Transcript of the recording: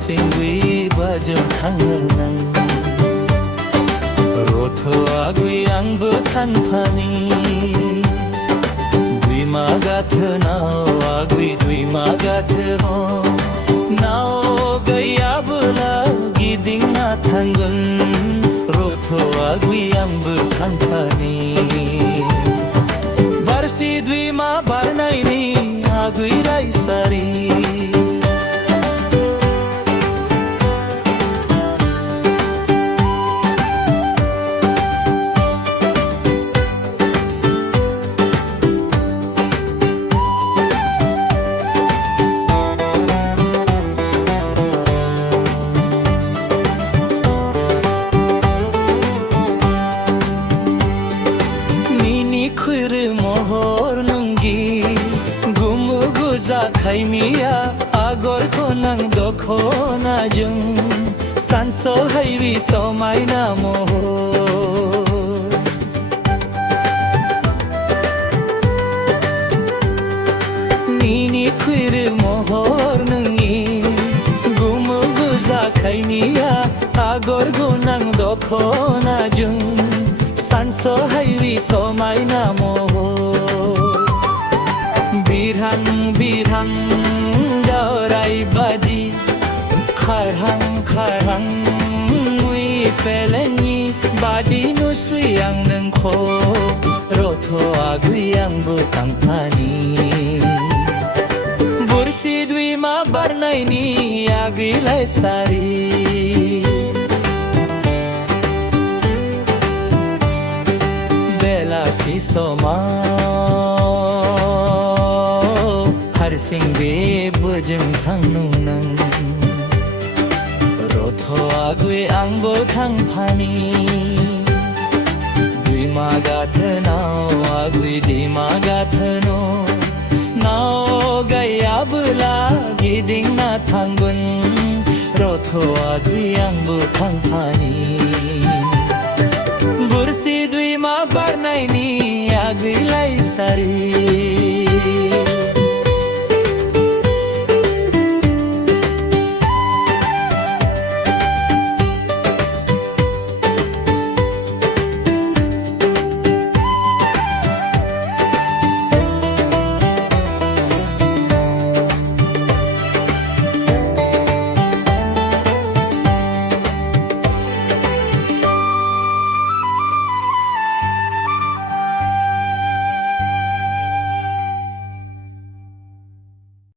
हारसिंयै बाजों थाङो नों रथ' आगुय आंबो थांफानि दुइमा गाथो नाव आगुय दुइमा गाथो नाव गैयाबोला गिदिंना थांगोन रथ' आगुय आंबो थांफानि बारसि दुइमा बारनायनि आगुय रायसारि खायमिया आगरखौ नों दख'नाजों सानस'हायि समायना महर मिनिखुर महर नोंनि गोमो गोजा खायमिया आगर गोनां दख'नाजों सानस'हायि समायना महर बिरहां बिरहां दावराय बादि खारहां खारहां मुइ फेलेंनि बादि नुसुइ आं नोंखौ रथ' आगुय आंबो थांफानि बुरसि दुइमा बारनायनि आगैलाय सारि बेलासि समाव हारसिंयै बोजों थांनो नों रथ' आगुय आंबो थांफानि दुइमा गाथो नाव आगुय दैमा गाथो नाव गैयाबोला गिदिंना थांगोन रथ' आगुय आंबो थांफानि बुरसि दुइमा बारनायनि आगैलाय सारि